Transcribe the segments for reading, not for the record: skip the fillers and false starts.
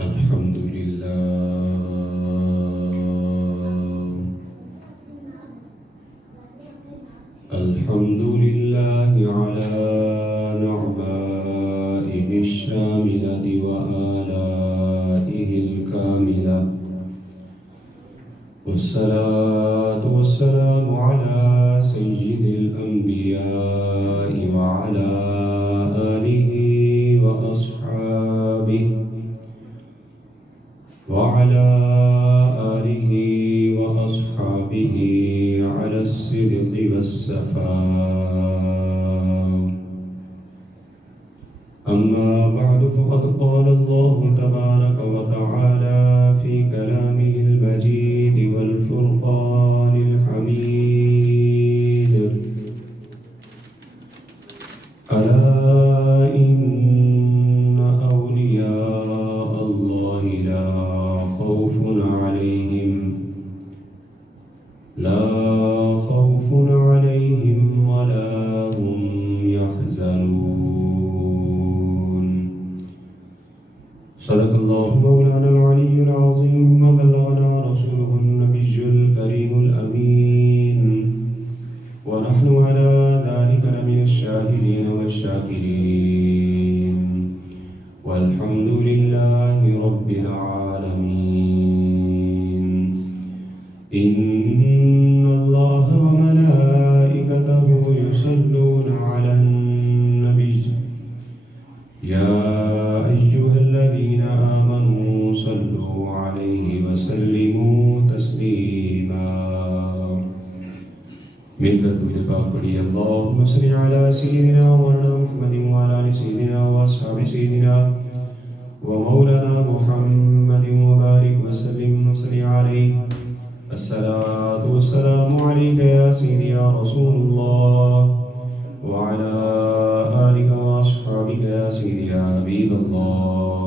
الحمد لله الحمد لله على نعمائه الشاملة وآلائه الكاملة والصلاة والسلام على سيد الأنبياء وعلى آله وأصحابه على الصدق والصفاء. أما بعد فقد قال الله تبارك وتعالى في كلامه المجيد والفرقان الحميد: ألا إن أولياء الله لا خوف عليهم ولا هم يحزنون. صدق الله مولانا العلي العظيم وبلغنا رسوله النبي الكريم الأمين، ونحن على ذلك لمن الشاهدين والشاكرين، والحمد لله رب العالمين. إن الله وملائكته يصلون على النبي يا أيها الذين آمنوا صلوا عليه وسلموا تسليما. مل کر تجھے پاک پڑھی: اللهم صل على سيدنا مولانا محمد وعلى آل سيدنا وأصحاب سيدنا ومولانا محمد وبارك وسلم وصل عليه. الصلاة والسلام عليك يا سيدي يا رسول الله، وعلى آلك وأصحابك يا سيدي يا حبيب الله.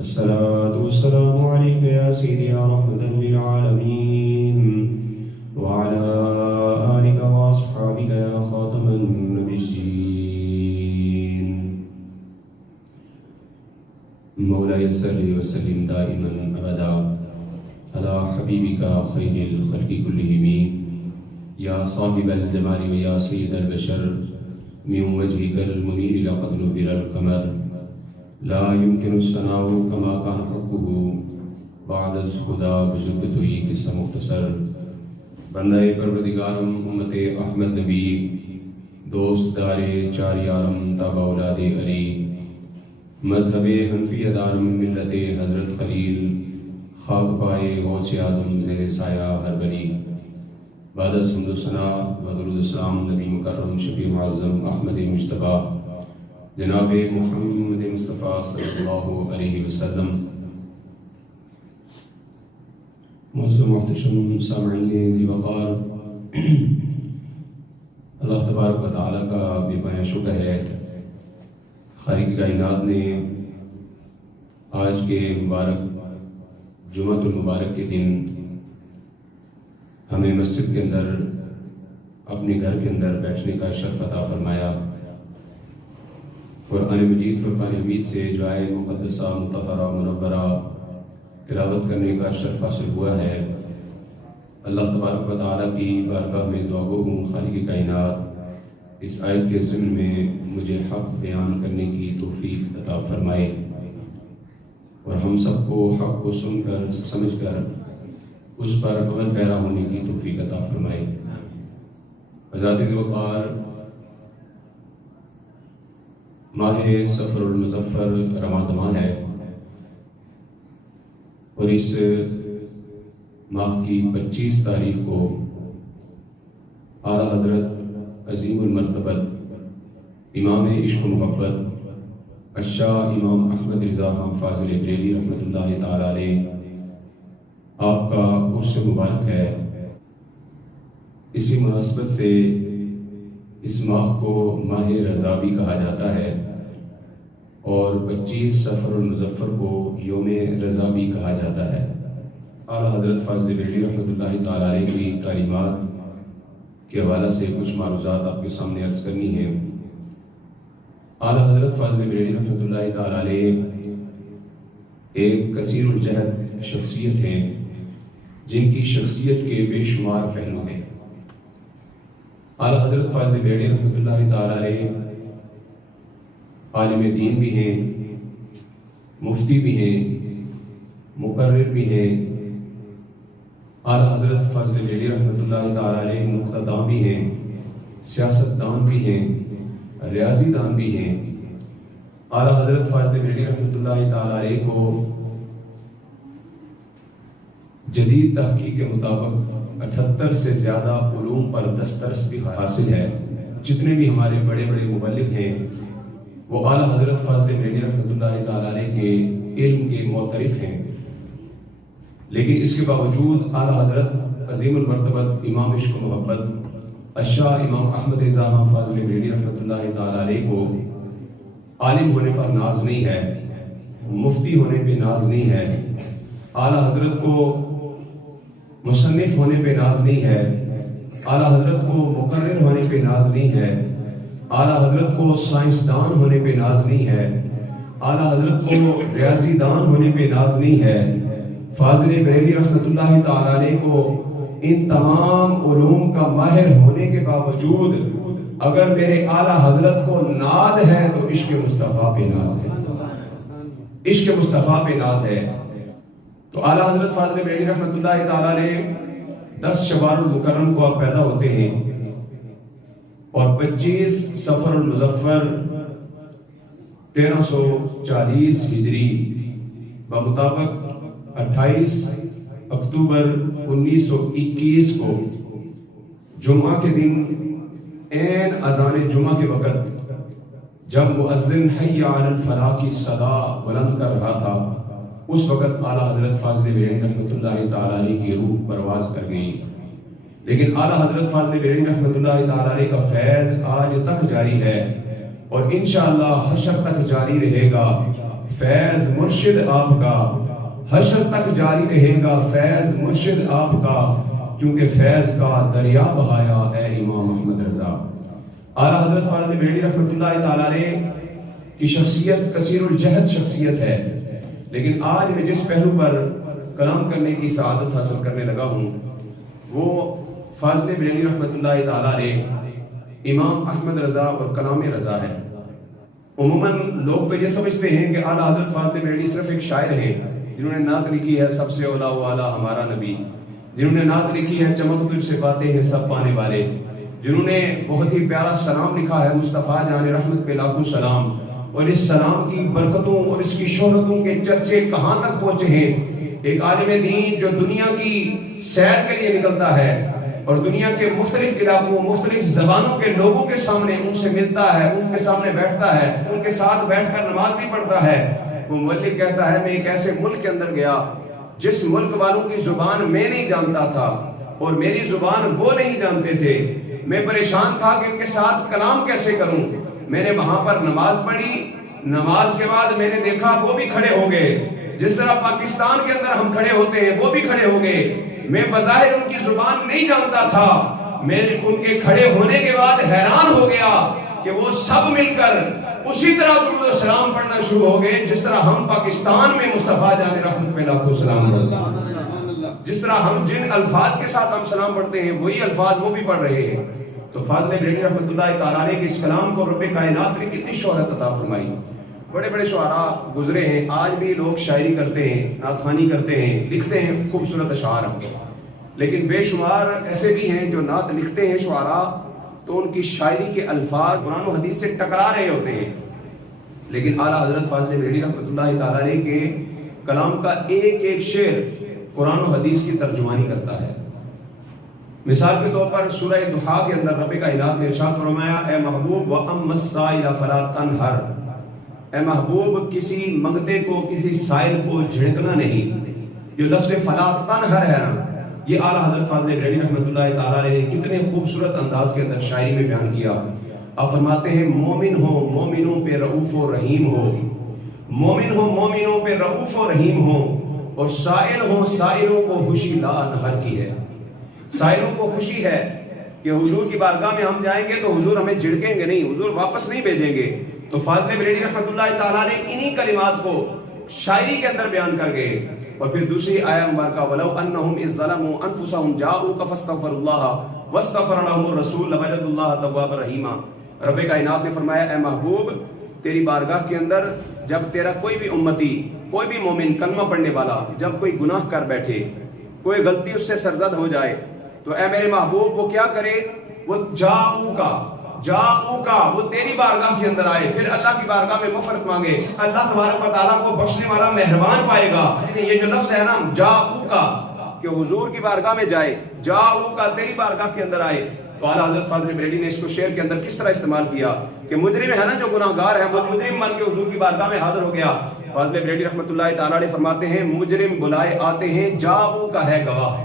الصلاة والسلام عليك يا سيدي يا رحمة للعالمين، وعلى آلك وأصحابك يا خاتم النبيين. مولاي صل وسلم دائما أبدا على حبيبك خير الخلق كلهم يا صاحب الجمال ويا سيد البشر. من وجهك المنير لقد نذر القمر، لا يمكن الثناء كما كان حقه بعد الهدى بجد توئی قصہ مختصر. بندہ پروردگارم امت احمد نبی، دوست دار چار یارم تابع اولاد علی، مذہب حنفی دارم ملت حضرت خلیل، خاک پائے غوث اعظم زیر سایہ ہر بلی. بعد از حمد و ثنا و درود السلام نبی مکرم شفیع معظم احمد مجتبیٰ جناب محمد مصطفیٰ صلی اللہ علیہ وسلم. محترم محتشم سامعین ذی وقار، اللہ تبارک و تعالیٰ کا بے پناہ شکر ہے. خالق کائنات نے آج کے مبارک جمعۃ المبارک کے دن ہمیں مسجد کے اندر اپنے گھر کے اندر بیٹھنے کا شرف عطا فرمایا. قرآن مجید فرقان حمید سے جو آئے مقدسہ مطہرہ منورہ تلاوت کرنے کا شرف حاصل ہوا ہے. اللہ تبارک و تعالیٰ کی بارگاہ میں دعا گو ہوں خالق کائنات اس آیت کے ضمن میں مجھے حق بیان کرنے کی توفیق عطا فرمائے، اور ہم سب کو حق کو سن کر سمجھ کر اس پر عمل پیرا ہونے کی توفیق عطا فرمائے. حضرات وقار، ماہ سفر المظفر رمضان ہے، اور اس ماہ کی 25 تاریخ کو اعلیٰ حضرت عظیم المرتبت امام عشق و محبت الشاہ امام احمد رضا خان فاضل بریلوی رحمۃ اللہ تعالی علیہ آپ کا عرس مبارک ہے. اسی مناسبت سے اس ماہ کو ماہ رضا بھی کہا جاتا ہے، اور 25 سفر المظفر کو یوم رضا بھی کہا جاتا ہے. اعلیٰ حضرت فاضل بریلوی رحمۃ اللہ تعالی علیہ کی تعلیمات کے حوالہ سے کچھ معروضات آپ کے سامنے عرض کرنی ہے. اعلیٰ حضرت فاضل بریلوی رحمۃ اللہ تعالی علیہ ایک کثیر الجہد شخصیت ہیں جن کی شخصیت کے بے شمار پہلو ہیں۔ اعلیٰ حضرت فاضل بیڑی رحمۃ اللہ تعالیٰ علیہ عالم دین بھی ہیں، مفتی بھی ہیں، مقرر بھی ہیں۔ اعلیٰ حضرت فاضل بیڑی رحمۃ اللہ تعالیٰ علیہ نکتہ داں بھی ہیں، سیاست دان بھی ہیں، ریاضی دان بھی ہیں۔ اعلیٰ حضرت فاضل بیڑی رحمۃ اللہ تعالیٰ علیہ کو جدید تحقیق کے مطابق 78 سے زیادہ علوم پر دسترس بھی حاصل ہے۔ جتنے بھی ہمارے بڑے بڑے مبلغ ہیں وہ اعلیٰ حضرت فاضل بیڑی رحمۃ اللہ تعالیٰ علیہ کے علم کے معترف ہیں، لیکن اس کے باوجود اعلیٰ حضرت عظیم المرتبت امام عشق و محبت الشاہ امام احمد رضا فاضل بیڑی رحمۃ اللہ تعالیٰ علیہ کو عالم ہونے پر ناز نہیں ہے، مفتی ہونے پہ ناز نہیں ہے، اعلیٰ حضرت کو مصنف ہونے پہ ناز نہیں ہے، اعلیٰ حضرت کو مقرر ہونے پہ ناز نہیں ہے، اعلیٰ حضرت کو سائنسدان ہونے پہ ناز نہیں ہے، اعلیٰ حضرت کو ریاضی دان ہونے پہ ناز نہیں ہے۔ فاضل بیڑی رحمۃ اللہ تعالیٰ علیہ کو ان تمام علوم کا ماہر ہونے کے باوجود اگر میرے اعلیٰ حضرت کو ناز ہے تو عشق مصطفیٰ پہ ناز ہے، عشق مصطفیٰ پہ ناز ہے۔ تو اعلیٰ حضرت فاضل بیڑی رحمۃ اللہ تعالیٰ علیہ 10 شوال المکرم کو آپ پیدا ہوتے ہیں اور 25 صفر المظفر 1340 ہجری بمطابق 28 اکتوبر 1921 کو جمعہ کے دن عین اذان جمعہ کے وقت جب مؤذن حی علی الفلاح کی صدا بلند کر رہا تھا، اس وقت اعلیٰ حضرت فاضل بیڑی رحمۃ اللہ تعالیٰ علیہ کی روح پرواز کر گئی۔ لیکن اعلیٰ حضرت فاضل بیڑی رحمۃ اللہ تعالیٰ علیہ کا فیض آج تک جاری ہے اور انشاءاللہ حشر تک جاری رہے گا۔ فیض مرشد آپ کا حشر تک جاری رہے گا، فیض مرشد آپ کا، کیونکہ فیض کا دریا بہایا اے امام احمد رضا۔ اعلیٰ حضرت فاضل بیڑی رحمۃ اللہ تعالیٰ علیہ کی شخصیت کثیر الجہد شخصیت ہے، لیکن آج میں جس پہلو پر کلام کرنے کی سعادت حاصل کرنے لگا ہوں وہ فاضل بیڑی رحمۃ اللہ تعالیٰ علیہ امام احمد رضا اور کلام رضا ہے۔ عموماً لوگ تو یہ سمجھتے ہیں کہ اعلیٰ حضرت فاضل بیڑی صرف ایک شاعر ہیں جنہوں نے نعت لکھی ہے سب سے اولا و اعلیٰ ہمارا نبی، جنہوں نے نعت لکھی ہے چمک تجھ سے باتیں ہیں سب پانے والے، جنہوں نے بہت ہی پیارا سلام لکھا ہے مصطفیٰ جان رحمت پہ لاکھوں سلام، اور اس سلام کی برکتوں اور اس کی شہرتوں کے چرچے کہاں تک پہنچے ہیں۔ ایک عالم دین جو دنیا کی سیر کے لیے نکلتا ہے اور دنیا کے مختلف علاقوں مختلف زبانوں کے لوگوں کے سامنے ان سے ملتا ہے، ان کے سامنے بیٹھتا ہے، ان کے ساتھ بیٹھ کر نماز بھی پڑھتا ہے، وہ ملک کہتا ہے میں ایک ایسے ملک کے اندر گیا جس ملک والوں کی زبان میں نہیں جانتا تھا اور میری زبان وہ نہیں جانتے تھے، میں پریشان تھا کہ ان کے ساتھ کلام کیسے کروں۔ میں نے وہاں پر نماز پڑھی، نماز کے بعد میں نے دیکھا وہ بھی کھڑے ہو گئے، جس طرح پاکستان کے اندر ہم کھڑے ہوتے ہیں وہ بھی کھڑے ہو گئے۔ میں بظاہر ان کی زبان نہیں جانتا تھا، میں ان کے کھڑے ہونے کے بعد حیران ہو گیا کہ وہ سب مل کر اسی طرح درود و سلام پڑھنا شروع ہو گئے جس طرح ہم پاکستان میں مصطفیٰ جان رحمت پہ لاکھوں سلام پڑھتے ہیں، جس طرح ہم جن الفاظ کے ساتھ ہم سلام پڑھتے ہیں وہی الفاظ وہ بھی پڑھ رہے ہیں۔ تو فاضل بیڑی رحمۃ اللہ تعالیٰ علیہ کے اس کلام کو رب کائنات نے کتنی شہرت عطا فرمائی۔ بڑے بڑے شعراء گزرے ہیں، آج بھی لوگ شاعری کرتے ہیں، نعت خوانی کرتے ہیں، لکھتے ہیں خوبصورت اشعار، لیکن بے شمار ایسے بھی ہیں جو نعت لکھتے ہیں شعراء تو ان کی شاعری کے الفاظ قرآن و حدیث سے ٹکرا رہے ہوتے ہیں، لیکن اعلیٰ حضرت فاضل بیڑی رحمۃ اللہ تعالیٰ علیہ کے کلام کا ایک ایک شعر قرآن و حدیث کی ترجمانی کرتا ہے۔ مثال کے طور پر سورہ دحا کے اندر رب کائنات نے ارشاد فرمایا اے محبوب وَأَمَّا السَّائِلَ فَلَا تَنْهَرْ، اے محبوب کسی منگتے کو کسی سائل کو جھڑکنا نہیں۔ جو لفظ فلا تنہر ہے نا، یہ اعلیٰ حضرت فاضل بیڑی رحمۃ اللہ تعالیٰ علیہ نے کتنے خوبصورت انداز کے اندر شاعری میں بیان کیا۔ آپ فرماتے ہیں مومن ہو مومنوں پہ رؤوف و رحیم ہو، مومن ہو مومنوں پہ رؤوف و رحیم ہو، اور سائل ہو سائلوں کو خوشی لا نہر کی ہے۔ سائلوں کو خوشی ہے کہ حضور کی بارگاہ میں ہم جائیں گے تو حضور ہمیں جھڑکیں گے نہیں، حضور واپس نہیں بھیجیں گے۔ تو فاضل بیڑی رحمۃ اللہ تعالیٰ نے انہی کلمات کو شاعری کے اندر بیان کر گئے. اور پھر دوسری آیت مبارکہ وَلَوْ أَنَّهُمْ إِذْ ظَلَمُوا أَنفُسَهُمْ جَاءُوكَ فَاسْتَغْفَرُوا اللَّهَ وَاسْتَغْفَرَ لَهُمُ الرَّسُولُ لَوَجَدُوا اللَّهَ تَوَّابًا رَحِيمًا. رب کائنات نے فرمایا اے محبوب تیری بارگاہ کے اندر جب تیرا کوئی بھی امتی، کوئی بھی مومن کلمہ پڑھنے والا جب کوئی گناہ کر بیٹھے، کوئی غلطی اس سے سرزد ہو جائے، تو اے میرے محبوب وہ کیا کرے؟ وہ جاؤ کا وہ تیری بارگاہ کے اندر آئے، پھر اللہ کی بارگاہ میں مغفرت مانگے، اللہ تبارک و تعالیٰ کو بخشنے والا مہربان پائے گا. یہ جو لفظ ہے نا جاؤ کا، کہ حضور کی بارگاہ میں جائے، جاؤ کا تیری بارگاہ کے اندر آئے. تو اعلیٰ حضرت فاضل بریلوی نے اس کو شعر کے اندر کس طرح استعمال کیا کہ مجرم ہے نا جو گناہ گار ہے، وہ مجرم بن کے حضور کی بارگاہ میں حاضر ہو گیا. فاضل بریلوی رحمۃ اللہ تعالیٰ علیہ فرماتے ہیں مجرم بلائے آتے ہیں جاؤ کا ہے گواہ.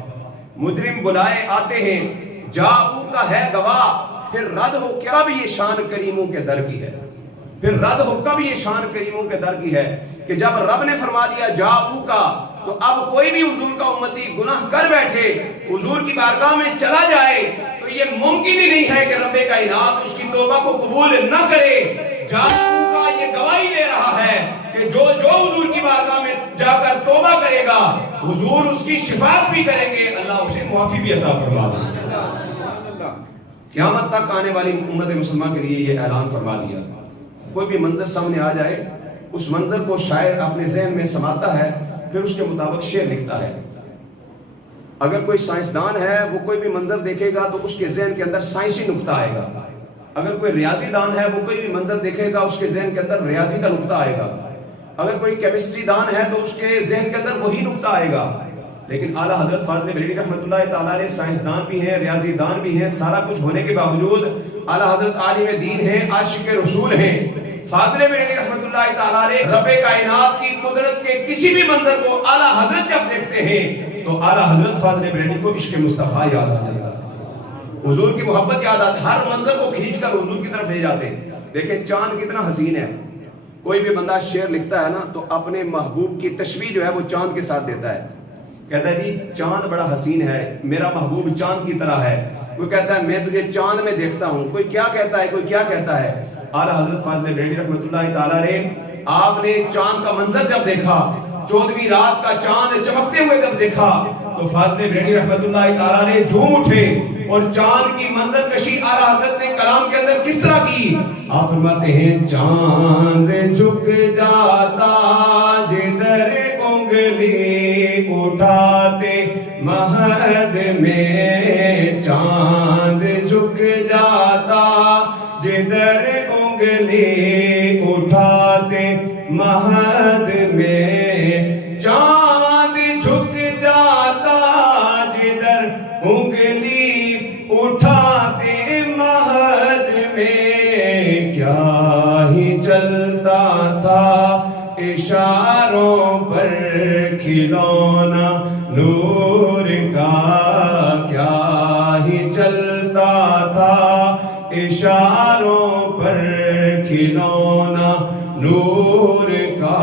مجرم بلائے آتے ہیں جاؤ کا ہے گواہ. پھر رد ہو کیا بھی یہ شان کریموں کے در کی ہے، پھر رد ہو کب یہ شان کریموں کے در کی ہے کہ جب رب نے فرما دیا جاؤ کا، تو اب کوئی بھی حضور کا امتی گناہ کر بیٹھے حضور کی بارگاہ میں چلا جائے تو یہ ممکن ہی نہیں ہے کہ رب کائنات اس کی توبہ کو قبول نہ کرے. جاؤ کا یہ گواہی دے رہا ہے کہ جو حضور کی بارگاہ میں جا کر توبہ کرے گا حضور اس کی شفاعت بھی کریں گے، اللہ اسے معافی بھی عطا فرما دے گا. قیامت تک آنے والی امت مسلمہ کے لیے یہ اعلان فرما دیا. کوئی بھی منظر سامنے آ جائے اس منظر کو شاعر اپنے ذہن میں سماتا ہے، پھر اس کے مطابق شعر لکھتا ہے. اگر کوئی سائنسدان ہے وہ کوئی بھی منظر دیکھے گا تو اس کے ذہن کے اندر سائنسی نقطہ آئے گا. اگر کوئی ریاضی دان ہے وہ کوئی بھی منظر دیکھے گا اس کے ذہن کے اندر ریاضی کا نقطہ آئے گا. اگر کوئی کیمسٹری دان ہے تو اس کے ذہن کے اندر وہی نقطہ آئے گا. لیکن اعلیٰ حضرت فاضل بریلوی رحمۃ اللہ تعالیٰ علیہ سائنسدان بھی ہیں، ریاضی دان بھی ہیں، سارا کچھ ہونے کے باوجود اعلیٰ حضرت عالم دین ہیں، عاشق رسول ہیں. فاضل بریلوی رحمۃ اللہ تعالیٰ علیہ رب کائنات کی قدرت کے کسی بھی منظر کو اعلیٰ حضرت جب دیکھتے ہیں تو اعلیٰ حضرت فاضل بریلوی کو عشق مصطفیٰ یاد آ جاتا ہے، حضور کی محبت یاد آتی، ہر منظر کو کھینچ کر حضور کی طرف لے جاتے ہیں. دیکھیں چاند کتنا حسین ہے. کوئی بھی بندہ شعر لکھتا ہے نا تو اپنے محبوب کی تشبیہ جو ہے وہ چاند کے ساتھ دیتا ہے. کہتا ہے جی چاند بڑا حسین ہے، میرا محبوب چاند کی طرح ہے. کوئی کہتا ہے میں تجھے چاند میں دیکھتا ہوں، کوئی کیا کہتا ہے، کوئی کیا کہتا ہے. اعلیٰ حضرت فاضل بریلوی رحمۃ اللہ تعالیٰ نے آپ نے چاند کا منظر جب دیکھا، 14ویں رات کا چاند چمکتے ہوئے جب دیکھا تو فاضل بریلوی رحمۃ اللہ تعالیٰ نے جھوم اٹھے اور چاند کی منظر کشی اعلیٰ حضرت نے کلام کے اندر کس طرح کی. آپ فرماتے ہیں چاند جھک جاتا جدھر انگلی اٹھاتے مہد میں، چاند جھک جاتا جدھر انگلی اٹھاتے مہد میں، چاند جھک جاتا جدھر انگلی اٹھاتے مہد میں. کیا ہی چلتا تھا اشاروں پر کھلونا نور کا، کیا ہی چلتا تھا اشاروں پر کھلونا نور کا.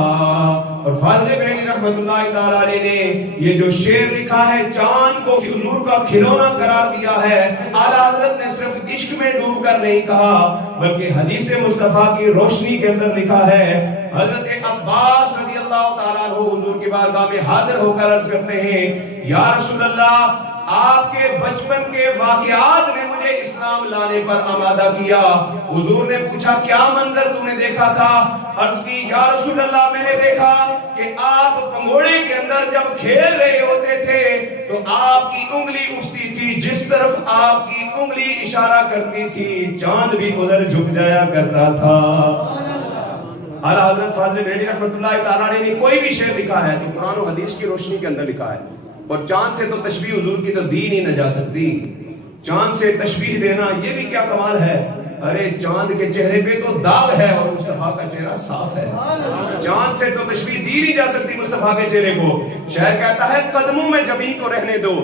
اور فاضل بریلوی رحمۃ اللہ تعالیٰ علیہ نے یہ جو شعر لکھا ہے چاند کو حضور کا کھلونا قرار دیا ہے. اعلیٰ حضرت نے صرف عشق میں ڈوب کر نہیں کہا بلکہ حدیث مصطفیٰ کی روشنی کے اندر لکھا ہے. حضرت عباس رضی اللہ تعالیٰ عنہ حضور کی بارگاہ میں حاضر ہو کر عرض کرتے ہیں یا رسول اللہ آپ کے بچپن کے واقعات نے مجھے اسلام لانے پر آمادہ کیا. حضور نے پوچھا کیا منظر تم نے دیکھا تھا؟ عرض کی یا رسول اللہ میں نے دیکھا کہ آپ پنگوڑے کے اندر جب کھیل رہے ہوتے تھے تو آپ کی انگلی اٹھتی تھی، جس طرف آپ کی انگلی اشارہ کرتی تھی چاند بھی ادھر جھک جایا کرتا تھا. اعلیٰ حضرت فاضل بریلوی رحمۃ اللہ تعالیٰ نے کوئی بھی شعر لکھا ہے تو قرآن و حدیث کی روشنی کے اندر لکھا ہے. اور چاند سے تو تشبیہ حضور کی تو دی نہیں نہ جا سکتی. چاند سے تشبیہ دینا یہ بھی کیا کمال ہے. ارے چاند کے چہرے پہ تو داغ ہے اور مصطفیٰ کا چہرہ صاف ہے. چاند سے تو تشبیہ دی نہیں جا سکتی مصطفیٰ کے چہرے کو. شاعر کہتا ہے قدموں میں جبیں کو رہنے دو،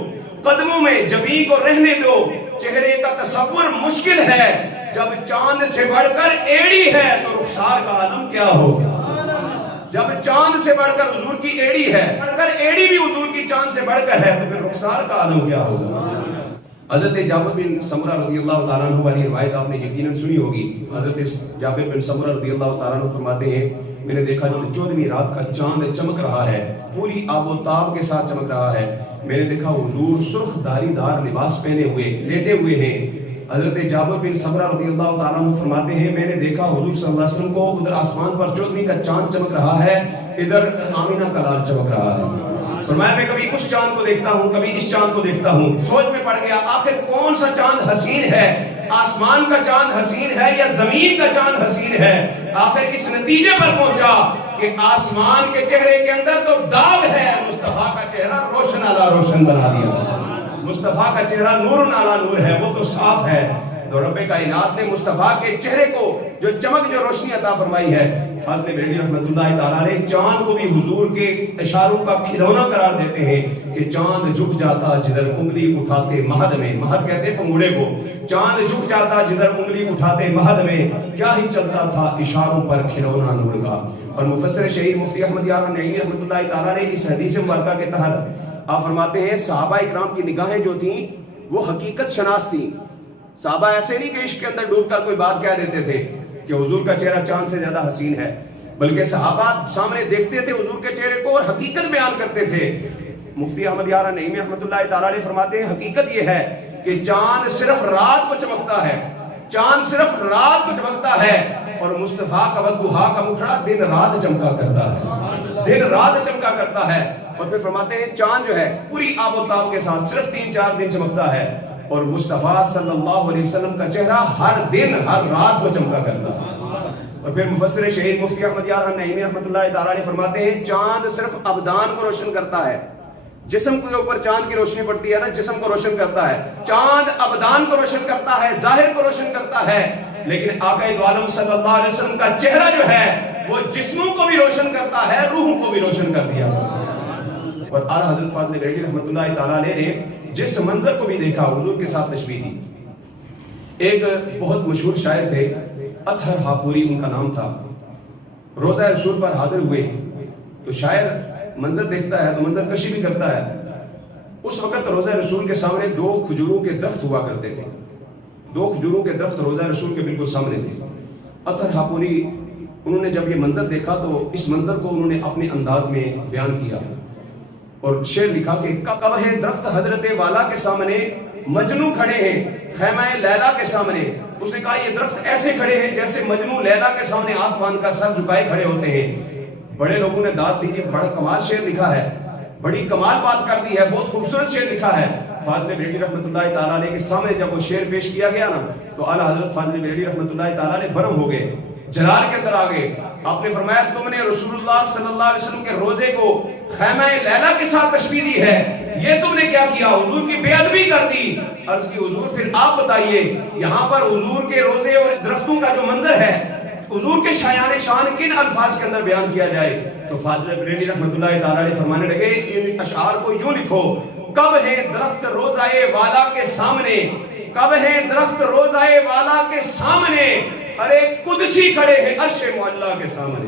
قدموں میں جبیں کو رہنے دو، چہرے کا تصور مشکل ہے، جب چاند سے بڑھ کر ایڑی ہے تو رخسار کا عالم کیا ہوگا. جب چاند سے بڑھ کر حضور کی ایڑی ہے، بڑھ کر ایڑی بھی حضور کی چاند سے بڑھ کر ہے تو پھر رخسار کا عالم کیا ہوگا. حضرت جابر بن سمرہ رضی اللہ تعالیٰ عنہ والی روایت آپ نے یقیناً سنی ہوگی. حضرت جابر بن سمرہ رضی اللہ تعالیٰ عنہ فرماتے ہیں میں نے دیکھا 14ویں رات کا چاند چمک رہا ہے، پوری آب و تاب کے ساتھ چمک رہا ہے۔ میں نے دیکھا حضور سرخ داری دار لباس پہنے ہوئے لیٹے ہوئے ہیں۔ حضرت جابر بن سمرہ رضی اللہ تعالیٰ عنہ فرماتے ہیں میں نے دیکھا حضور صلی اللہ علیہ وسلم کو ادھر آسمان پر 14ویں کا چاند چمک رہا ہے، ادھر آمینہ کا لال چمک رہا ہے۔ فرمایا میں کبھی اس چاند کو دیکھتا ہوں، کبھی اس چاند کو دیکھتا ہوں، سوچ میں پڑ گیا آخر کون سا چاند حسین ہے، آسمان کا چاند حسین ہے یا زمین کا چاند حسین ہے؟ آخر اس نتیجے پر پہنچا کہ آسمان کے چہرے کے اندر تو داغ ہے، مصطفیٰ کا چہرہ روشن علی روشن بنا دیا۔ مصطفیٰ کا چہرہ نور علی نور ہے، وہ تو صاف ہے۔ تو رب کائنات نے مصطفیٰ کے چہرے کو جو چمک جو روشنی عطا فرمائی ہے، فاضل بریلوی رحمۃ اللہ تعالیٰ نے چاند کو بھی حضور کے اشاروں کا کھلونا قرار دیتے ہیں کہ چاند جھک جاتا جدھر انگلی اٹھاتے مہد میں، مہد کہتے ہیں پنگوڑے کو، چاند جھک جاتا جدھر انگلی اٹھاتے مہد میں، کیا ہی چلتا تھا اشاروں پر کھلونا نور کا۔ اور مفسر شہید مفتی احمد یار نعیمی رحمۃ اللہ تعالیٰ نے اس حدیث مبارکہ کے تحت آپ فرماتے ہیں صحابہ اکرام کی نگاہیں جو تھیں وہ حقیقت شناس تھیں۔ صحابہ ایسے نہیں کہ عشق کے اندر ڈوب کر کوئی بات کہہ دیتے تھے کہ حضور کا چہرہ چاند سے زیادہ حسین ہے، بلکہ صحابہ سامنے دیکھتے تھے حضور کے چہرے کو اور حقیقت بیان کرتے تھے۔ مفتی احمد یار نعیمی رحمۃ اللہ تعالیٰ علیہ فرماتے ہیں حقیقت یہ ہے کہ چاند صرف رات کو چمکتا ہے، چاند صرف رات کو چمکتا ہے، اور مصطفیٰ کا والضحیٰ کا مکھڑا دن رات چمکا کرتا ہے، دن رات چمکا کرتا ہے۔ اور پھر فرماتے ہیں چاند جو ہے پوری آب و تاب کے ساتھ صرف 3-4 دن چمکتا ہے، اور مصطفیٰ صلی اللہ علیہ وسلم کا چہرہ ہر دن ہر رات کو چمکا کرتا ہے۔ اور پھر مفسر شہید مفتی احمد یار نعیمی رحمۃ اللہ تعالیٰ نے فرماتے ہیں چاند صرف ابدان کو روشن کرتا ہے، جسم کے اوپر چاند کی روشنی پڑتی ہے نا، جسم کو روشن کرتا ہے، چاند ابدان کو روشن کرتا ہے، ظاہر کو روشن کرتا ہے، لیکن آقا دو عالم صلی اللہ علیہ وسلم کا چہرہ جو ہے وہ جسموں کو بھی روشن کرتا ہے، روحوں کو بھی روشن کر دیا۔ اور اعلیٰ حضرت فاضل بریلوی رحمۃ اللہ تعالیٰ علیہ نے جس منظر کو بھی دیکھا حضور کے ساتھ تشبیہ دی۔ ایک بہت مشہور شاعر تھے، اطہر ہاپوری ان کا نام تھا، روضہ رسول پر حاضر ہوئے تو شاعر منظر دیکھتا ہے تو منظر کشی بھی کرتا ہے۔ اس وقت روضہ رسول کے سامنے 2 کھجوروں کے درخت ہوا کرتے تھے، 2 کھجوروں کے درخت روضہ رسول کے بالکل سامنے تھے۔ اطہر ہاپوری انہوں نے جب یہ منظر دیکھا تو اس منظر کو انہوں نے اپنے انداز میں بیان کیا اور شعر لکھا کہ کب ہے درخت حضرت والا کے سامنے، مجنو کھڑے ہیں خیمہ لیلا کے سامنے۔ اس نے کہا یہ درخت ایسے کھڑے ہیں جیسے مجنو لیلا کے سامنے ہاتھ باندھ کر سر جھکائے کھڑے ہوتے ہیں۔ بڑے لوگوں نے داد دی کہ بڑا کمال شعر لکھا ہے، بڑی کمال بات کر دی ہے، بہت خوبصورت شعر لکھا ہے۔ فاضل بریلوی رحمۃ اللہ تعالیٰ علیہ کے سامنے جب وہ شعر پیش کیا گیا نا تو اعلیٰ حضرت فاضل بریلوی رحمۃ اللہ تعالیٰ علیہ برہم ہو گئے، جلال کے اندر آ گئے۔ آپ نے فرمایا تم نے رسول اللہ صلی اللہ علیہ وسلم کے روزے کو خیمہ لیلا کے ساتھ تشبیہ دی ہے، یہ تم نے کیا کیا، حضور کی بے ادبی کر دی۔ عرض کی حضور پھر آپ بتائیے یہاں پر حضور کے روزے اور اس درختوں کا جو منظر ہے حضور کے شایان شان کن الفاظ کے اندر بیان کیا جائے؟ تو فاضل بریلوی رحمۃ اللہ تعالیٰ علیہ فرمانے لگے ان اشعار کو یوں لکھو، کب ہے درخت روزائے والا کے سامنے، کب ہے درخت روزائے والا کے سامنے، ارے قدسی کھڑے ہیں عرش معلیٰ کے سامنے۔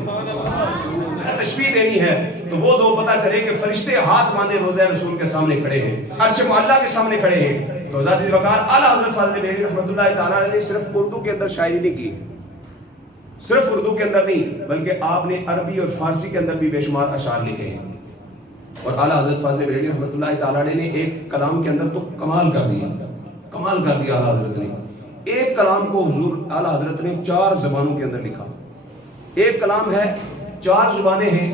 تشبیہ دینی ہے تو وہ 2 پتہ چلے کہ فرشتے ہاتھ باندھے روزہ رسول کے سامنے کھڑے ہیں، عرش معلیٰ کے سامنے کھڑے ہیں۔ تو ذات وقار اعلیٰ حضرت فاضل بریلوی رحمۃ اللہ تعالیٰ نے صرف اردو کے اندر شاعری نہیں کی، صرف اردو کے اندر نہیں بلکہ آپ نے عربی اور فارسی کے اندر بھی بے شمار اشعار لکھے ہیں۔ اور اعلیٰ حضرت فاضل بریلوی رحمۃ اللہ تعالیٰ نے ایک کلام کے اندر تو کمال کر دیا، کمال کر دیا اعلیٰ حضرت نے۔ ایک کلام کو حضور اعلیٰ حضرت نے 4 زبانوں کے اندر لکھا، ایک کلام ہے 4 زبانیں ہیں،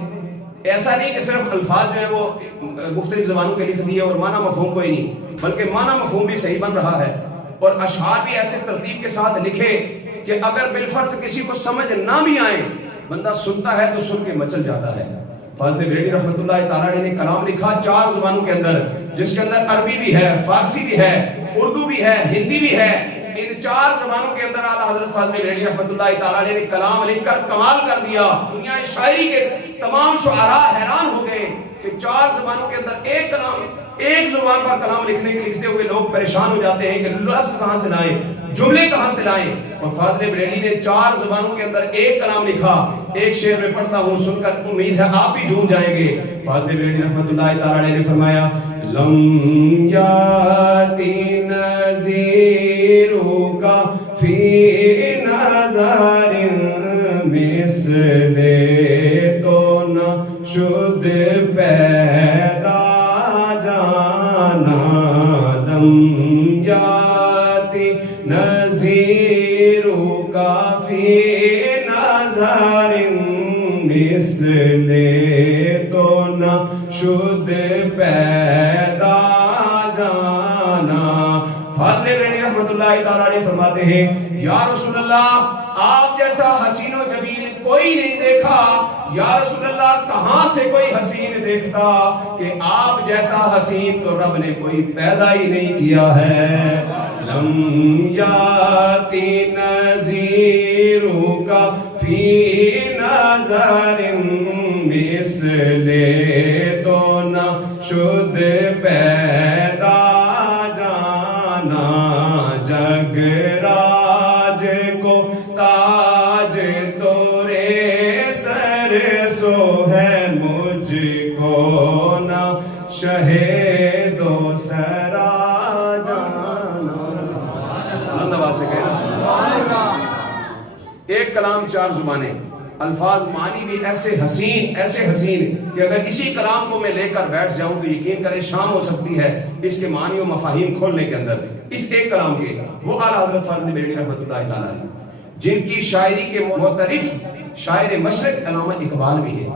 ایسا نہیں کہ صرف الفاظ جو ہیں وہ مختلف زبانوں کے لکھ دیے اور معنی مفہوم کوئی نہیں، بلکہ معنی مفہوم بھی صحیح بن رہا ہے اور اشعار بھی ایسے ترتیب کے ساتھ لکھے کہ اگر بالفرض کسی کو سمجھ نہ بھی آئے بندہ سنتا ہے تو سن کے مچل جاتا ہے۔ فاضل بریلوی رحمۃ اللہ تعالیٰ نے کلام لکھا 4 زبانوں کے اندر، جس کے اندر عربی بھی ہے، فارسی بھی ہے، اردو بھی ہے، ہندی بھی ہے۔ ان 4 زبانوں کے اندر اعلیٰ حضرت فاضل بریلوی رحمۃ اللہ تعالیٰ نے کلام لکھ کر کمال کر دیا۔ دنیا شاعری کے تمام شعراء حیران ہو گئے کہ 4 زبانوں کے اندر ایک کلام، ایک زبان پر کلام لکھتے ہوئے لوگ پریشان ہو جاتے ہیں کہ لفظ کہاں سے لائیں، جملے کہاں سے لائیں۔ اور فاضل بریلوی نے 4 زبانوں کے اندر ایک کلام لکھا۔ ایک شعر میں پڑھتا ہوں، سن کر امید ہے آپ بھی جھوم جائیں گے۔ فاضل بریلوی رحمۃ اللہ تعالیٰ نے فرمایا لم یاتی نظیر کا فی نظر مثل تو نہ شد پیدا جانا لم یاتی نظیر کافی نظر مثل تو نہ شد پیدا جانا. فاضل بریلوی رحمۃ اللہ تعالیٰ علیہ فرماتے ہیں یا رسول اللہ آپ جیسا حسین و جمیل کوئی نہیں دیکھا. یا رسول اللہ کہاں سے کوئی حسین دیکھتا کہ آپ جیسا حسین تو رب نے کوئی پیدا ہی نہیں کیا ہے. لم یاتی نظیرک فی نظر مثل تو نہ شد پیدا جانا. جگ راج کو تاج تورے سر سو ہے مجھ کو نہ شہید و سرا جانا. سے ایک کلام چار زبانیں، الفاظ معنی بھی ایسے حسین کہ اگر اسی کلام کو میں لے کر بیٹھ جاؤں تو یقین کریں شام ہو سکتی ہے اس کے معنی و مفاہیم کھولنے کے اندر. اس ایک کلام کے وہ اعلیٰ حضرت فاضل بریلوی رحمۃ اللہ تعالیٰ علیہ جن کی شاعری کے معترف شاعر مشرق علامہ اقبال بھی ہے.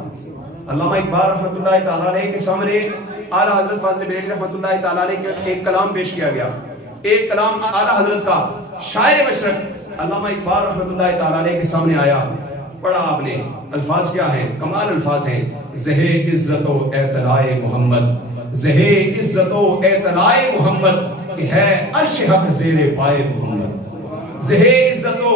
علامہ اقبال رحمۃ اللہ تعالیٰ علیہ کے سامنے اعلیٰ حضرت فاضل بریلوی رحمۃ اللہ تعالیٰ علیہ کا ایک کلام پیش کیا گیا. ایک کلام اعلیٰ حضرت کا شاعر مشرق علامہ اقبال رحمۃ اللہ تعالیٰ علیہ کے سامنے آیا. پڑھا آپ نے، الفاظ کیا ہیں؟ کمال الفاظ ہیں. زہ عزت و اعتلاء محمد، زہ عزت و اعتلاء محمد کہ ہے عرش حق زیر پائے محمد. زہ عزت و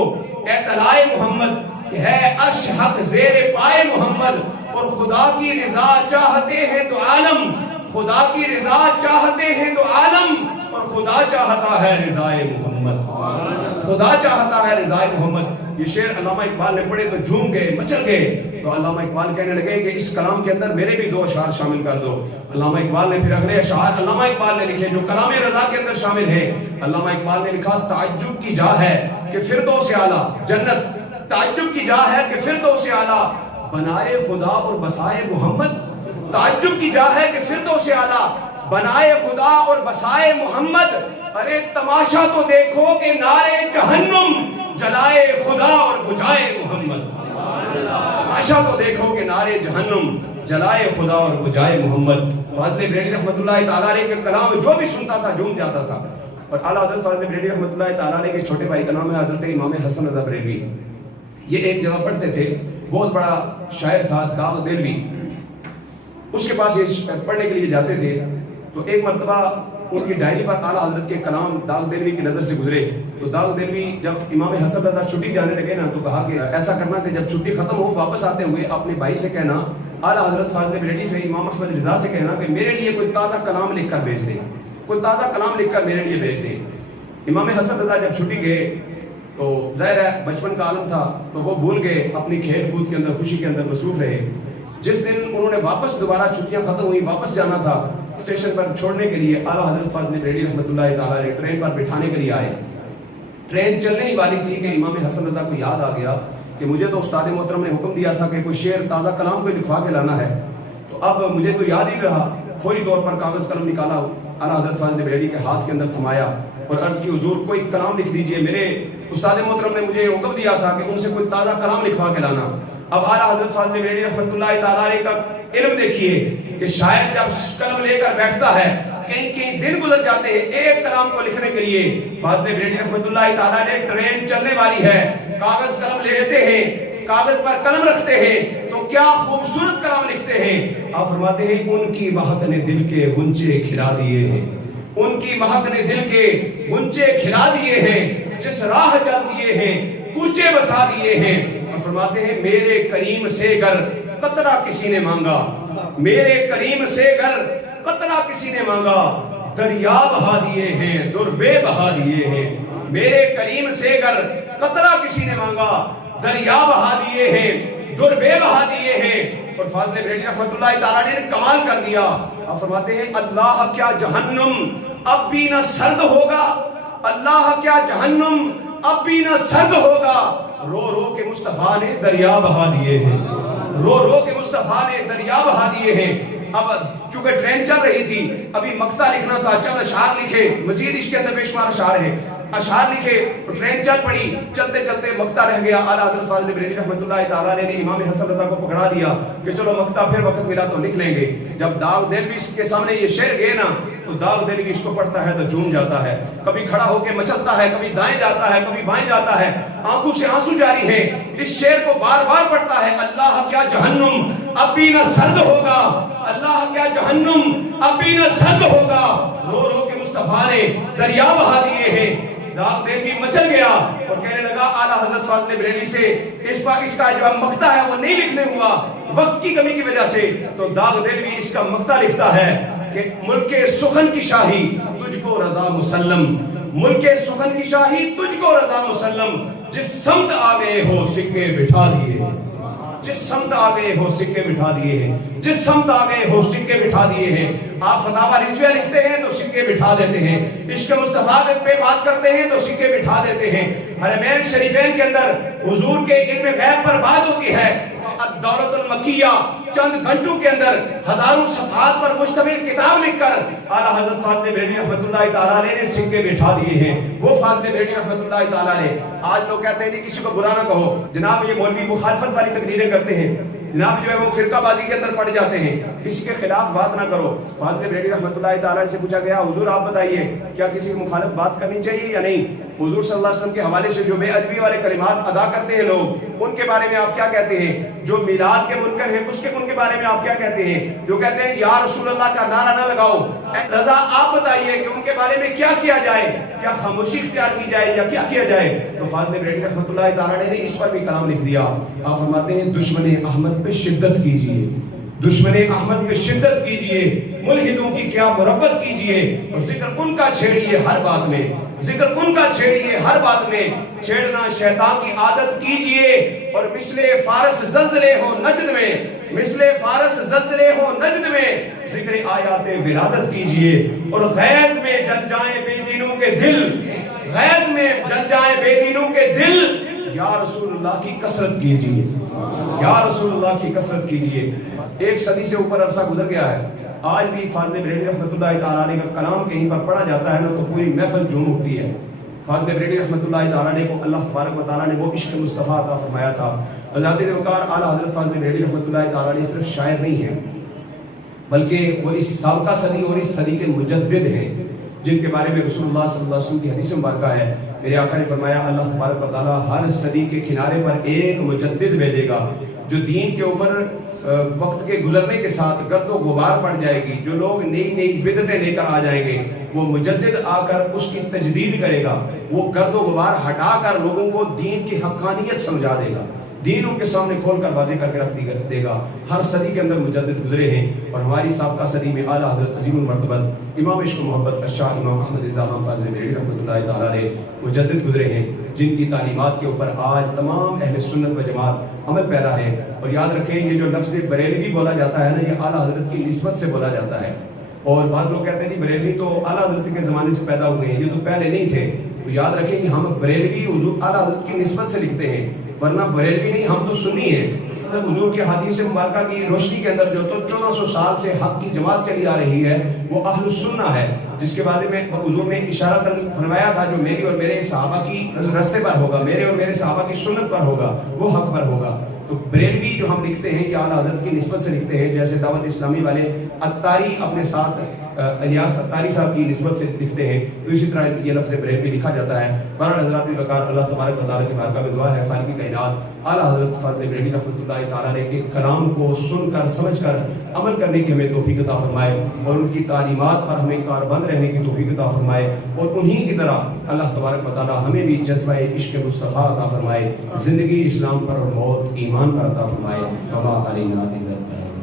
اعتلاء محمد کہ ہے عرش حق زیر پائے محمد. اور خدا کی رضا چاہتے ہیں تو عالم، خدا کی رضا چاہتے ہیں تو عالم، اور خدا چاہتا ہے رضائے محمد. خدا چاہتا ہے رضائے محمد. یہ شعر علامہ اقبال نے پڑھے تو جھوم گئے، مچل گئے. تو علامہ اقبال کہنے لگے کہ اس کلام کے اندر میرے بھی 2 اشعار شامل کر دو. علامہ اقبال نے پھر اگلے اشعار علامہ اقبال نے لکھے جو کلام رضا کے اندر شامل ہیں. علامہ اقبال نے لکھا تعجب کی جا ہے کہ فردوس اعلیٰ جنت، تعجب کی جا ہے کہ فردوس اعلیٰ بنائے خدا اور بسائے محمد. تعجب کی جا ہے کہ فردوس اعلیٰ بنائے خدا اور بسائے محمد. ارے تماشا تو دیکھو کہ نعرے جہنم جلائے خدا اور بجھائے محمد. تماشا تو دیکھو کہ نعرے جہنم جلائے خدا اور بجھائے محمد. فاضل بریلوی رحمۃ اللہ تعالیٰ علیہ کے کلام جو بھی سنتا تھا جھوم جاتا تھا. اور اعلیٰ حضرت فاضل بریلوی رحمۃ اللہ تعالیٰ علیہ کے چھوٹے بھائی کا نام ہے حضرت امام حسن رضا بریلوی. یہ ایک جگہ پڑھتے تھے، بہت بڑا شاعر تھا داغ دلوی، اس کے پاس یہ پڑھنے کے لیے جاتے تھے. تو ایک مرتبہ ان کی ڈائری پر اعلیٰ حضرت کے کلام داغ دلوی کی نظر سے گزرے. تو داغ دلوی جب امام حسن رضا چھٹی جانے لگے نا تو کہا کہ ایسا کرنا کہ جب چھٹی ختم ہو واپس آتے ہوئے اپنے بھائی سے کہنا، اعلیٰ حضرت فاضل بریلوی سے امام احمد رضا سے کہنا کہ میرے لیے کوئی تازہ کلام لکھ کر بھیج دیں، کوئی تازہ کلام لکھ کر میرے لیے بھیج دیں. امام حسن رضا جب چھٹی گئے تو ظاہر ہے بچپن کا عالم تھا تو وہ بھول گئے، اپنی کھیل کود کے اندر خوشی کے اندر مصروف رہے. جس دن انہوں نے واپس دوبارہ چھٹیاں ختم ہوئی واپس جانا تھا اسٹیشن پر چھوڑنے کے لیے اعلیٰ حضرت فاضل بریلوی رحمۃ اللہ تعالیٰ علیہ ٹرین پر بٹھانے کے لیے آئے. ٹرین چلنے ہی والی تھی کہ امام حسن رضا کو یاد آ گیا کہ مجھے تو استاد محترم نے حکم دیا تھا کہ کوئی شعر تازہ کلام کوئی لکھوا کے لانا ہے. تو اب مجھے تو یاد ہی رہا، فوری طور پر کاغذ قلم نکالا، اعلیٰ حضرت فاضل بریلوی کے ہاتھ کے اندر تھمایا اور عرض کی حضور کوئی کلام لکھ دیجئے، میرے استاد محترم نے مجھے حکم دیا تھا کہ ان سے کوئی تازہ کلام لکھوا کے لانا. اب اعلیٰ حضرت فاضل بریلوی رحمۃ اللہ تعالیٰ علیہ کا علم دیکھیے کہ شاعر جب قلم لے کر بیٹھتا ہے کئی دن گزر جاتے ہیں ایک کلام کو لکھنے کے لیے. فاضل بریلوی رحمۃ اللہ تعالیٰ علیہ ٹرین چلنے والی ہے، کاغذ قلم لیتے ہیں، کاغذ پر قلم رکھتے ہیں تو کیا خوبصورت کلام لکھتے ہیں. آپ فرماتے ہیں ان کی مہک نے دل کے غنچے کھلا دیے ہیں، ان کی مہک نے دل کے غنچے کھلا دیے ہیں، جس راہ چل دیے ہیں کوچے بسا دیے ہیں. اور فرماتے ہیں میرے کریم سے گر قطرہ کسی نے مانگا، میرے کریم سے گر قطرہ کسی نے مانگا، دریا بہا دیے ہیں در بے بہا دیے ہیں. میرے کریم سے گر قطرہ کسی نے مانگا، دریا بہا دیے ہیں در بے بہا دیے ہیں. اور فاضل بریلوی رحمۃ اللہ تعالیٰ نے کمال کر دیا. آپ فرماتے ہیں اللہ کیا جہنم اب بھی نہ سرد ہوگا، اللہ کیا جہنم اب بھی نہ سرد ہوگا، رو رو کے مصطفیٰ نے دریا بہا دیے ہیں، رو رو کے مصطفیٰ نے دریا بہا دیے ہیں۔ اب چونکہ ٹرین چل رہی تھی، ابھی مقطع لکھنا تھا، چند اشعار لکھے، مزید اس کے اندر بے شمار اشعار ہیں، اشعار لکھے، ٹرین چل پڑی، چلتے چلتے مقطع رہ گیا۔ اعلیٰ حضرت فاضل بریلوی رحمۃ اللہ تعالیٰ علیہ نے امام حسن رضا کو پکڑا دیا کہ چلو مقطع پھر وقت ملا تو لکھ لیں گے۔ جب داغ دہلوی کے سامنے یہ شعر گئے نا تو داغ دہلوی اس کو پڑھتا ہے تو جھوم جاتا ہے، کبھی کھڑا ہو کے مچلتا ہے، کبھی دائیں جاتا ہے، کبھی بائیں جاتا ہے، آنکھوں سے آنسو جاری ہے، اس شعر کو بار بار پڑھتا ہے۔ اللہ کیا جہنم اب بھی نہ سرد ہوگا، اللہ کیا جہنم اب بھی نہ سرد ہوگا، رو رو کے مصطفیٰ نے دریا بہا دیے ہیں۔ داغ دہلوی مچل گیا اور کہنے لگا اعلیٰ حضرت فاضل بریلوی سے اس کا جو مقطع ہے وہ نہیں لکھنے ہوا وقت کی کمی کی وجہ سے۔ تو داغ دہلوی اس کا مقطع لکھتا ہے کہ ملک سخن کی شاہی تجھ کو رضا مسلم، ملک سخن کی شاہی تجھ کو رضا مسلم، جس سمت آ گئے ہو سکے بٹھا دیے، جس سمت آ گئے ہو سکے بٹھا دیے ہیں، جس سمت آ گئے ہو سکے بٹھا دیے ہیں۔ آپ فتاوی رضویہ لکھتے ہیں تو سکے بٹھا دیتے ہیں، عشق مصطفیٰ پہ بات کرتے ہیں تو سکے بٹھا دیتے ہیں۔ حرمین شریفین کے اندر حضور کے علم غیب پر بات ہوتی ہے تو الدورۃ المکیہ چند گھنٹوں کے اندر ہزاروں صفحات پر مشتمل کتاب لکھ کر اعلیٰ حضرت فاضل بریلوی رحمۃ اللہ تعالیٰ علیہ نے سکے بٹھا دیے ہیں۔ وہ فاضل بریلوی رحمۃ اللہ تعالیٰ علیہ، آج لوگ کہتے ہیں کسی کو برا نہ کہو، جناب یہ مولوی مخالفت والی تقریریں کرتے ہیں، جناب جو ہے وہ فرقہ بازی کے اندر پڑ جاتے ہیں، کسی کے خلاف بات نہ کرو۔ فاضل بریلوی رحمۃ اللہ تعالیٰ سے پوچھا گیا حضور آپ بتائیے کیا کسی کی مخالف بات کرنی چاہیے یا نہیں؟ حضور صلی اللہ علیہ وسلم کے حوالے سے جو بے ادبی والے کلمات ادا کرتے ہیں لوگ، ان کے بارے میں آپ کیا کہتے ہیں؟ جو میلاد کے منکر ہیں ان کے بارے میں آپ کیا کہتے ہیں؟ جو کہتے ہیں یا رسول اللہ کا نعرہ نہ لگاؤ، رضا آپ بتائیے کہ ان کے بارے میں کیا کیا جائے، کیا خاموشی اختیار کی جائے یا کیا کیا جائے؟ تو فاضل بریلوی رحمۃ اللہ تعالیٰ نے اس پر بھی کلام لکھ دیا۔ آپ فرماتے ہیں دشمن احمد پہ شدت کیجئے، دشمن احمد پہ شدت کیجئے، ملحدوں کی کیا مربت کیجئے، اور ذکر ان کا چھیڑیے ہر بات میں، ذکر ان کا چھیڑیے ہر بات میں، چھیڑنا شیطان کی عادت کیجئے، اور مثل فارس زلزلے ہو نجد میں، مثل فارس زلزلے ہو نجد میں ذکر آیات ولادت کیجئے، اور غیظ میں جل جائیں بے دینوں کے دل، غیظ میں جل جائیں بے دینوں کے دل، یا رسول اللہ کی کثرت کیجئے، یا رسول اللہ کی کثرت کیجئے۔ ایک صدی سے اوپر عرصہ گزر گیا ہے، آج بھی فاضل بریلوی رحمۃ اللہ تعالیٰ علیہ کا کلام کہیں پر پڑھا جاتا ہے نا تو پوری محفل جھوم اٹھتی ہے۔ فاضل بریلوی رحمۃ اللہ تعالیٰ علیہ کو اللہ تبارک و تعالیٰ نے وہ عشق مصطفیٰ عطا فرمایا تھا۔ اللہ وقار اعلیٰ حضرت فاضل بریلوی رحمۃ اللہ تعالیٰ علیہ صرف شاعر نہیں ہیں بلکہ وہ اس سابقہ صدی اور اس صدی کے مجدد ہیں، جن کے بارے میں رسول اللہ صلی اللہ علیہ وسلم کی حدیث مبارکہ ہے، میرے آقا نے فرمایا اللہ تبارک و تعالیٰ ہر صدی کے کنارے پر ایک مجدد بھیجے گا جو دین کے اوپر وقت کے گزرنے کے ساتھ گرد و غبار پڑ جائے گی، جو لوگ نئی نئی بدعتیں لے کر آ جائیں گے، وہ مجدد آ کر اس کی تجدید کرے گا، وہ گرد و غبار ہٹا کر لوگوں کو دین کی حقانیت سمجھا دے گا، دین ان کے سامنے کھول کر واضح کر کے رکھ دے گا۔ ہر صدی کے اندر مجدد گزرے ہیں، اور ہماری سابقہ صدی میں اعلیٰ حضرت عظیم المرتبہ امام عشق و محبت الشاہ امام احمد رضا فاضل بریلوی رحمۃ اللہ تعالیٰ علیہ مجدد گزرے ہیں، جن کی تعلیمات کے اوپر آج تمام اہل سنت و جماعت عمل پیرا ہے۔ اور یاد رکھیں یہ جو لفظ بریلوی بولا جاتا ہے نا، یہ اعلیٰ حضرت کی نسبت سے بولا جاتا ہے، اور بعض لوگ کہتے ہیں کہ بریلوی تو اعلیٰ حضرت کے زمانے سے پیدا ہوئے ہیں، یہ تو پہلے نہیں تھے۔ تو یاد رکھیں کہ ہم بریلوی حضور اعلیٰ حضرت کی نسبت سے لکھتے ہیں، ورنہ بریلوی نہیں، ہم تو سنی ہیں۔ حضور کی حدیث مبارکہ کی روشنی کے اندر جو تو 1400 سال سے حق کی جماعت چلی آ رہی ہے وہ اہل السنہ ہے، جس کے بارے میں حضور نے اشارہ فرمایا تھا جو میری اور میرے صحابہ کی رستے پر ہوگا، میرے اور میرے صحابہ کی سنت پر ہوگا، وہ حق پر ہوگا۔ تو بریلوی جو ہم لکھتے ہیں یہ اعلیٰ حضرت کی نسبت سے لکھتے ہیں، جیسے دعوت اسلامی والے اتاری اپنے ساتھ الیاس اتاری صاحب کی نسبت سے لکھتے ہیں، تو اسی طرح یہ لفظ بریلوی لکھا جاتا ہے۔ بہرحال حضرات وقار اللہ تبارک و تعالیٰ کی بارگاہ میں دعا ہے خالق کائنات اعلیٰ حضرت فاضل بریلوی رحمۃ اللہ تعالیٰ علیہ کے کلام کو سن کر سمجھ کر عمل کرنے کی ہمیں توفیق عطا فرمائے، اور ان کی تعلیمات پر ہمیں کاربند رہنے کی توفیق عطا فرمائے، اور انہی کی طرح اللہ تبارک و تعالیٰ ہمیں بھی جذبہ عشق مصطفیٰ عطا فرمائے، زندگی اسلام پر اور موت ایمان پر عطا فرمائے۔ وما علینا الا البلاغ۔